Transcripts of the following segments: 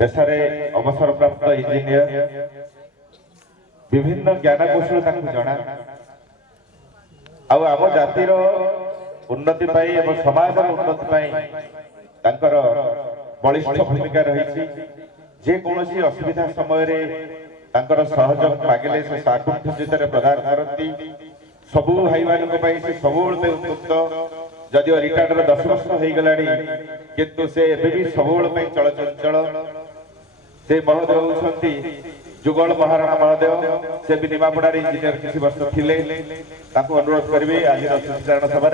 पेशारे अवसर प्राप्त इंजीनियर विभिन्न ज्ञान कौशल जना आम जातिर उन्नति समाज उन्नति बलिष्ठ भूमिका रही जेकोसी असुविधा समय सहयोग मागिले से साकुण्ठ प्रदान करती सबू भाई मान सब उत्तुक्त जदिव रिटायर्ड 10 वर्ष हो गला किंतु से सब चलचंचल से महोदय होती जुगल महाराणा महोदय से भी निमापड़ा इंजीनियर किसी वर्ष थे अनुरोध करेंगे आज शिष्टाचारण सभा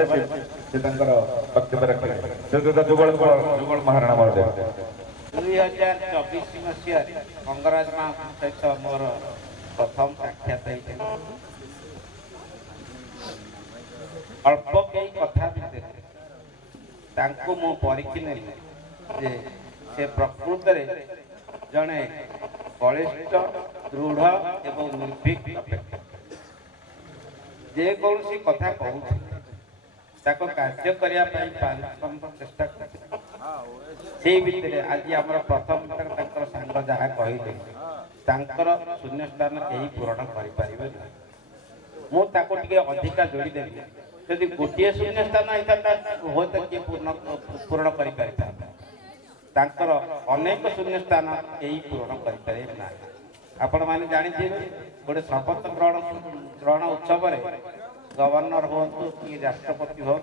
वक्तव्य रखे जुगल महाराणा महोदय 2024 मसीह मंगराज सहित मोर प्रथम साक्षात अल्प कई कथा भितर मु परीक्षी नेली से प्रकृत जड़े बलिष्ठ दृढ़ एवं निर्भीक जेकोसी कथा कहूँ कार्य करने चेष्टा से भितर आज आम प्रथम सांग जहाँ कहले शून्य स्थान कहीं पूरण करें मुझे अधिका जोड़ीदेवी यदि गोटे शून्य स्थान हो तो किए पूरण कर अनेक शून्य स्थान कहीं पूरण करें ना आपण मैंने जानी गोटे शपथ ग्रहण उत्सव गवर्नर हूँ कि राष्ट्रपति हूँ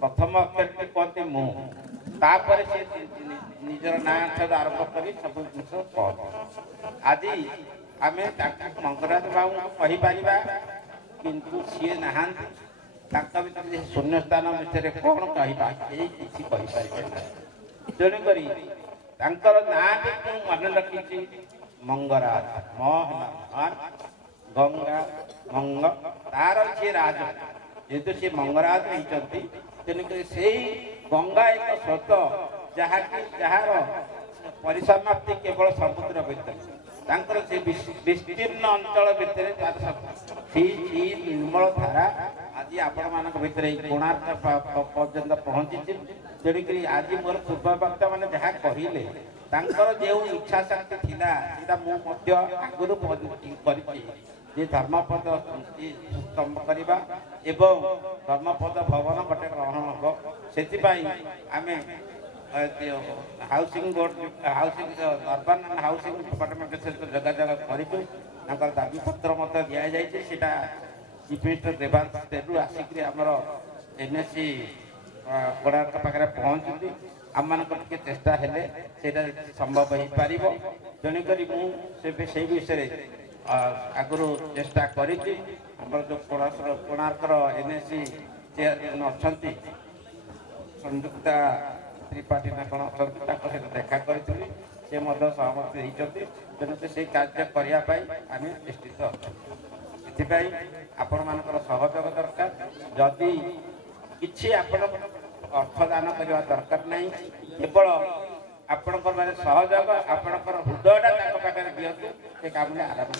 प्रथम अक्षर कहते मुझे से निजर ना आरंभ कर सब जिन आज आम मंगराज बाबू कहीपर किंतु सी नहांती शून्य स्थान विषय कौन कही तेणुक ना मन रखी मंगराज महान गंगा मंग तार सी राज जेहेतु सी मंगराज होती तेणुक से गंगा एक स्रोत जार परिसमाप्ति केवल समुद्र भर से विस्तीर्ण अंचल भितर निर्मल धारा आज आपण मान भर कोणार्क पर्यंत पहुंची तेणुक आज मोर पूर्व वक्ता मैंने जहाँ कहले जो इच्छा शक्ति थिला आगुरी कर धर्मपद स्तंभ करवा एवं धर्मपद भवन गोटे ग्रहण हम से आम housing board housing urban and housing department सहित जोगाजोग कर दाबी पत्र मत दि जाटा चीफ मिनिस्टर देवांश तेरू आसिक आमर एनएससी कोणार्क पाखे पहुँचती आम मान चेष्टा हेले संभव हो पार तेणुक से विषय आगु चेष्टा करी जो कोणार्कर एनएससी चेयरमैन अच्छा संयुक्ता त्रिपाठी ना कौन सहित देखा करी से सहमति होती तेणुक से कार्य करने आम निश्चित अच्छा आपण मान सहयोग दरकार जदि कि अर्थ दान करने दरकार नहीं केवल आपण सहयोग आपण हृदयटा पाखे दिंतु से काम आरंभ